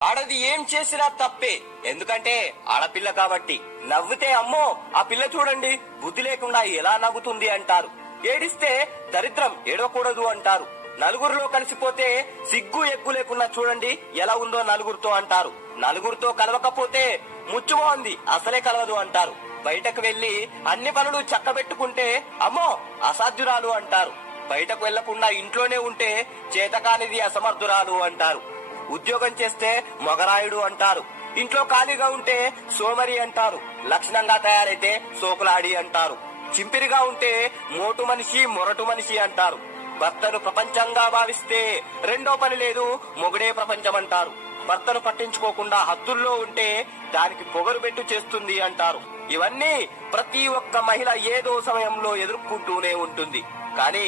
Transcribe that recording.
ఆడది ఏం చేసినా తప్పే, ఎందుకంటే ఆడపిల్ల కాబట్టి. నవ్వితే అమ్మో ఆ పిల్ల చూడండి బుద్ధి లేకుండా ఎలా నవ్వుతుంది అంటారు. ఏడిస్తే దరిద్రం ఏడవకూడదు అంటారు. నలుగురిలో కలిసిపోతే సిగ్గు ఎగ్గు లేకుండా చూడండి ఎలా ఉందో నలుగురితో అంటారు. నలుగురితో కలవకపోతే ముచ్చుమోంది అసలే కలవదు అంటారు. బయటకు వెళ్లి అన్ని పనులు చక్కబెట్టుకుంటే అమ్మో అసాధ్యురాలు అంటారు. బయటకు వెళ్లకుండా ఇంట్లోనే ఉంటే చేతకానిది అసమర్థురాలు అంటారు. ఉద్యోగం చేస్తే మొగరాయుడు అంటారు. ఇంట్లో ఖాళీగా ఉంటే సోమరి అంటారు. లక్షణంగా తయారైతే సోకులాడి అంటారు. చింపిరిగా ఉంటే మోటు మనిషి మొరటు మనిషి అంటారు. భర్తను ప్రపంచంగా భావిస్తే రెండో పని లేదు మొగుడే ప్రపంచం అంటారు. భర్తను పట్టించుకోకుండా హద్దుల్లో ఉంటే దానికి పొగరు పెట్టు చేస్తుంది అంటారు. ఇవన్నీ ప్రతి ఒక్క మహిళ ఏదో సమయంలో ఎదుర్కొంటూనే ఉంటుంది. కానీ